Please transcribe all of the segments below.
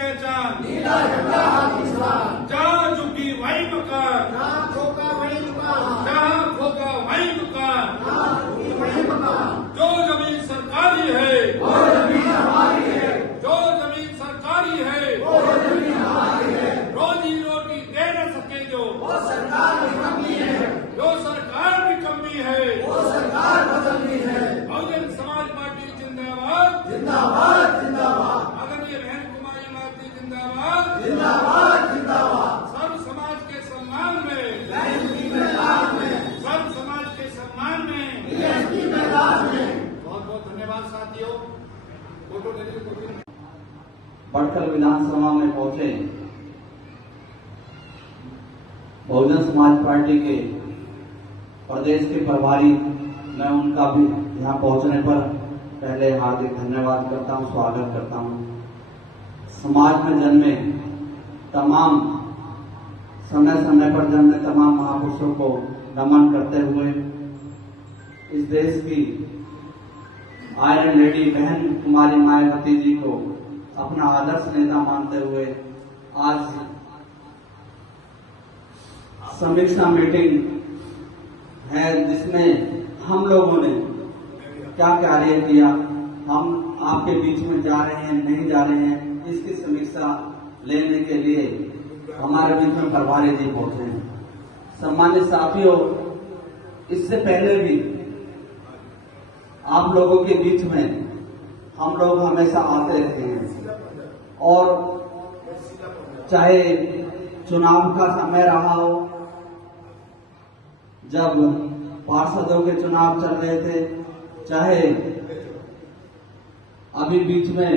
पहचान, नीला झंडा पाकिस्तान, जहाँ झुकी वही मकान, जहाँ ठोका वही दुकान, जहाँ खोका वही दुकान, जहाँ ठोकी वही मकान। जो जमीन सरकारी है, वो जमीन हमारी है, जो जमीन सरकारी है, वो जमीन हमारी है, रोजी रोटी दे न सके जो वो सरकार निकम्मी है, जो सरकार निकम्मी है। वो सरकार बदलनी है। बहुजन समाज पार्टी जिंदाबाद, जिंदाबाद जिंदाबाद, आदरणीय बहन कुमारी माती जिंदाबाद। जिंदाबाद जिंदाबाद। सर्व समाज के सम्मान में, बीएसपी मैदान में, सर्व समाज के सम्मान में। बीएसपी मैदान में। बहुत बहुत धन्यवाद साथियों। फोटो लेने की कोशिश। बटकल विधानसभा में पहुंचे बहुजन समाज पार्टी के प्रदेश के प्रभारी, मैं उनका भी यहाँ पहुंचने पर पहले हार्दिक धन्यवाद करता हूँ, स्वागत करता हूँ। समाज में जन्मे तमाम समय समय पर जन्मे तमाम महापुरुषों को नमन करते हुए इस देश की आयरन लेडी बहन कुमारी मायावती जी को अपना आदर्श नेता मानते हुए आज समीक्षा मीटिंग है, जिसमें हम लोगों ने क्या कार्य किया, हम आपके बीच में जा रहे हैं नहीं जा रहे हैं, इसकी समीक्षा लेने के लिए हमारे बीच में प्रभारी जी पहुंचे हैं। सम्मानित साथियों, इससे पहले भी आप लोगों के बीच में हम लोग हमेशा आते रहे हैं और चाहे चुनाव का समय रहा हो, जब पार्षदों के चुनाव चल रहे थे, चाहे अभी बीच में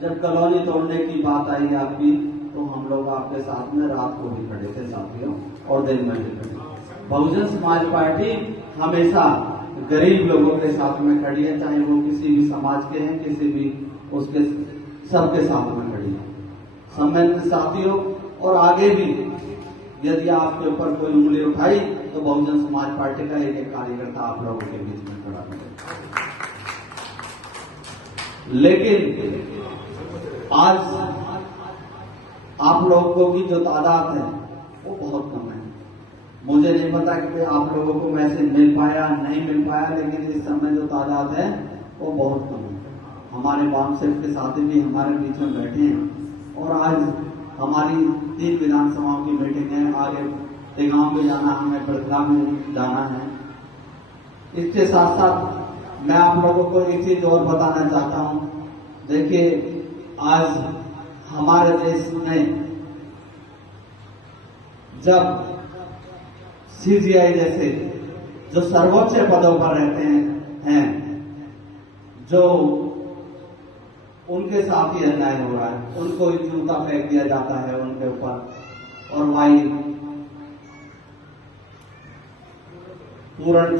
जब कॉलोनी तोड़ने की बात आई आपकी, तो हम लोग आपके साथ में रात को भी खड़े थे साथियों और दिन में भी खड़े। बहुजन समाज पार्टी हमेशा गरीब लोगों के साथ में खड़ी है, चाहे वो किसी भी समाज के हैं, किसी भी उसके सबके साथ में खड़ी है। सम्मानित साथियों, और आगे भी यदि आपके ऊपर कोई उंगली उठाई तो बहुजन समाज पार्टी का एक एक कार्यकर्ता आप लोगों के बीच में खड़ा है। लेकिन आज आप लोगों की जो तादाद है वो बहुत कम है। मुझे नहीं पता कि आप लोगों को मैसेज मिल पाया नहीं मिल पाया, लेकिन इस समय जो तादाद है वो बहुत कम है। हमारे वामसेफ के साथी भी हमारे बीच में बैठे हैं और आज हमारी 3 विधानसभाओं की मीटिंग है। आगे तेगांव में जाना, हमें बड़गला में जाना है। इसके साथ साथ मैं आप लोगों को एक चीज और बताना चाहता हूं। देखिए, आज हमारे देश में जब सीजीआई जैसे जो सर्वोच्च पदों पर रहते हैं, जो उनके साथ ही अन्याय हो रहा है, उनको जूता फेंक दिया जाता है उनके ऊपर, और भाई पूर्ण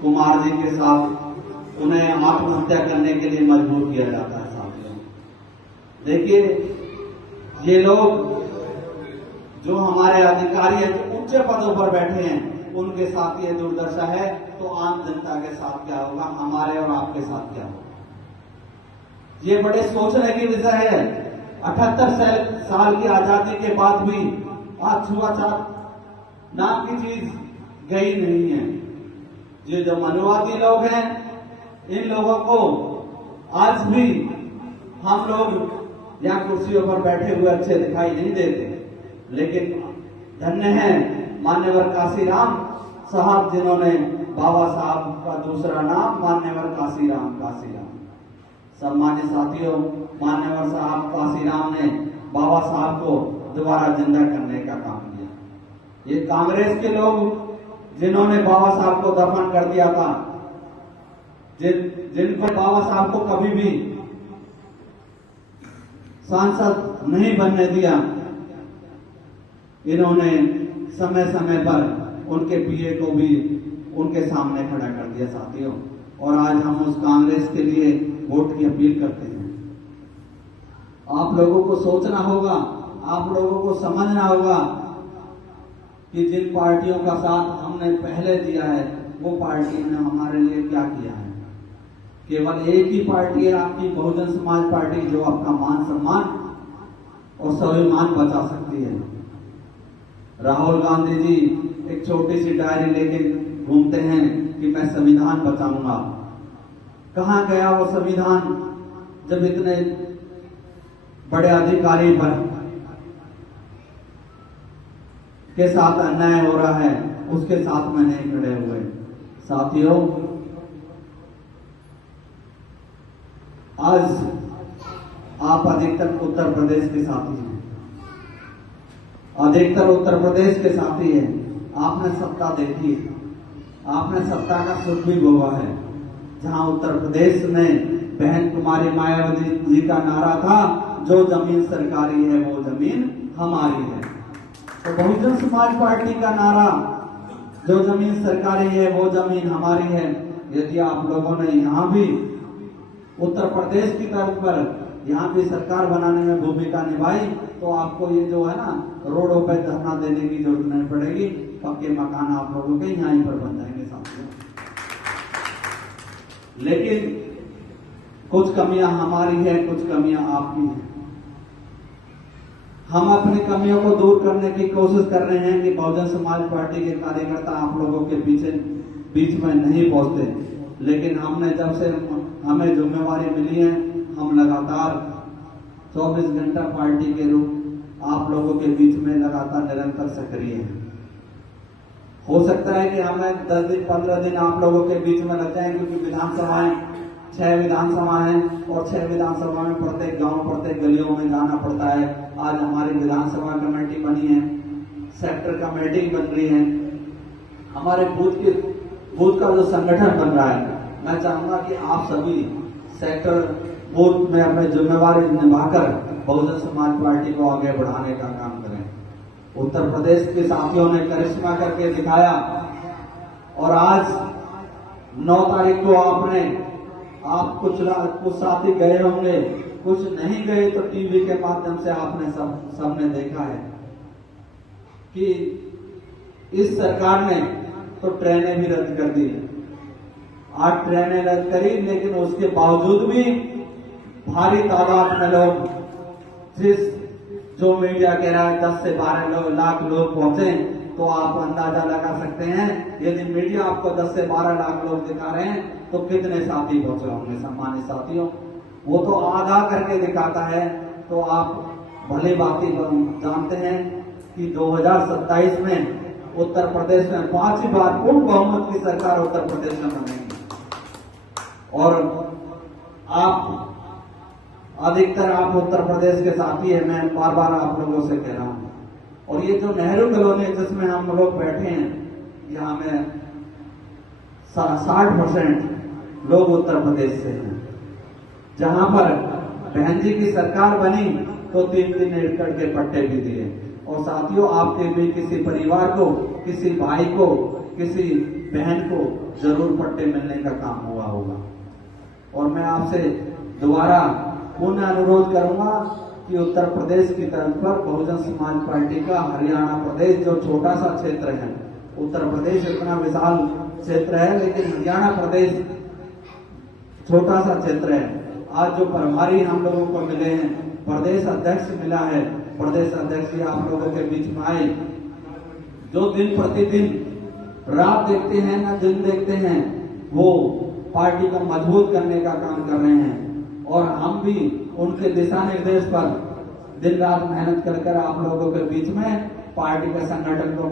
कुमार जी के साथ उन्हें आत्महत्या करने के लिए मजबूर किया जाता है साथियों। देखिए, ये लोग जो हमारे अधिकारी हैं, जो उच्च पदों पर बैठे हैं, उनके साथ ये दुर्दशा है, तो आम जनता के साथ क्या होगा, हमारे और आपके साथ क्या होगा। ये बड़े सोचने की विषय है। 78 साल की आजादी के बाद भी आज छुआछूत नाम की चीज गई नहीं है। ये जो मनुवादी लोग हैं, इन लोगों को आज भी हम लोग यहाँ कुर्सियों पर बैठे हुए अच्छे दिखाई नहीं देते, लेकिन धन्य है मान्यवर काशीराम साहब, जिन्होंने बाबा साहब का दूसरा नाम मान्यवर काशीराम सम्मानित साथियों, मान्यवर साहब काशीराम ने बाबा साहब को दोबारा जिंदा करने का काम किया। ये कांग्रेस के लोग जिन्होंने बाबा साहब को दफन कर दिया था, जिनको बाबा साहब को कभी भी सांसद नहीं बनने दिया, इन्होंने समय समय पर उनके पीए को भी उनके सामने खड़ा कर दिया साथियों। और आज हम उस कांग्रेस के लिए वोट की अपील करते हैं। आप लोगों को सोचना होगा, आप लोगों को समझना होगा कि जिन पार्टियों का साथ हमने पहले दिया है, वो पार्टी ने हमारे लिए क्या किया है। केवल एक ही पार्टी है आपकी बहुजन समाज पार्टी, जो आपका मान सम्मान और स्वाभिमान बचा सकती है। राहुल गांधी जी एक छोटी सी डायरी लेके घूमते हैं कि मैं संविधान बचाऊंगा। कहां गया वो संविधान जब इतने बड़े अधिकारी पर के साथ अन्याय हो रहा है, उसके साथ में नहीं खड़े हुए। साथियों, आज आप अधिकतर उत्तर प्रदेश के साथी हैं, अधिकतर उत्तर प्रदेश के साथी हैं। आपने सत्ता देखी, आपने सत्ता का सुख भी भोगा है। जहां उत्तर प्रदेश में बहन कुमारी मायावती जी का नारा था, जो जमीन सरकारी है वो जमीन हमारी है। तो बहुजन समाज पार्टी का नारा, जो जमीन सरकारी है वो जमीन हमारी है, यदि आप लोगों ने यहाँ भी उत्तर प्रदेश की तरफ पर यहाँ भी सरकार बनाने में भूमिका निभाई, तो आपको ये जो है ना रोडों पे धरना देने की जरूरत नहीं पड़ेगी। पक्के मकान आप लोगों के यहाँ ही पर बन जाएंगे साथियों। लेकिन कुछ कमियां हमारी है, कुछ कमियां आपकी हैं। हम अपनी कमियों को दूर करने की कोशिश कर रहे हैं कि बहुजन समाज पार्टी के कार्यकर्ता आप लोगों के बीच में नहीं पहुंचते। लेकिन हमने जब से हमें जिम्मेवारी मिली है, हम लगातार 24 घंटा पार्टी के रूप आप लोगों के बीच में लगातार निरंतर सक्रिय हैं। हो सकता है कि हमें 10 दिन 15 दिन आप लोगों के बीच में लग जाए, क्योंकि विधानसभाएं 6 विधानसभा हैं और 6 विधानसभा में प्रत्येक गांव प्रत्येक गलियों में जाना पड़ता है। आज हमारी विधानसभा कमेटी बनी है, सेक्टर कमेटी बन रही है, हमारे बूथ का जो संगठन बन रहा है। मैं चाहूंगा कि आप सभी सेक्टर बूथ में अपनी जिम्मेवारी निभाकर बहुजन समाज पार्टी को आगे बढ़ाने का काम करें। उत्तर प्रदेश के साथियों ने करिश्मा करके दिखाया और आज 9 तारीख को आप कुछ साथी गए होंगे, कुछ नहीं गए तो टीवी के माध्यम से आपने सबने देखा है कि इस सरकार ने तो ट्रेनें भी रद्द कर दी। 8 ट्रेनें रद्द करी, लेकिन उसके बावजूद भी भारी तादाद में लोग, जिस जो मीडिया कह रहा है 10 से 12 लाख लोग पहुंचे, तो आप अंदाजा लगा सकते हैं यदि मीडिया आपको 10 से 12 लाख लोग दिखा रहे हैं तो कितने साथी पहुंचे होंगे। सम्मानित साथियों, वो तो आधा करके दिखाता है। तो आप भली भांति जानते हैं कि 2027 में उत्तर प्रदेश में 5 बार पूर्ण बहुमत की सरकार उत्तर प्रदेश में बनेगी। और आप अधिकतर आप उत्तर प्रदेश के साथी हैं, मैं बार बार आप लोगों से कह रहा हूं। और ये जो नेहरू कॉलोनी जिसमें हम लोग बैठे हैं, यहाँ में 60% लोग उत्तर प्रदेश से हैं। जहां पर बहन जी की सरकार बनी तो 3-3 एकड़ के पट्टे भी दिए। और साथियों, आपके भी किसी परिवार को, किसी भाई को, किसी बहन को जरूर पट्टे मिलने का काम हुआ होगा। और मैं आपसे दोबारा पुनः अनुरोध करूंगा कि उत्तर प्रदेश की तरफ पर बहुजन समाज पार्टी का हरियाणा प्रदेश, जो छोटा सा क्षेत्र है, उत्तर प्रदेश इतना विशाल क्षेत्र है, लेकिन हरियाणा प्रदेश छोटा सा क्षेत्र है। आज जो प्रभारी हम लोगों को मिले हैं, प्रदेश अध्यक्ष मिला है, प्रदेश अध्यक्ष आप लोगों के बीच में आए, जो दिन प्रतिदिन रात देखते हैं ना दिन देखते हैं, वो पार्टी को मजबूत करने का काम कर रहे हैं। और हम भी उनके दिशा निर्देश पर दिन रात मेहनत कर आप लोगों के बीच में पार्टी के संगठन को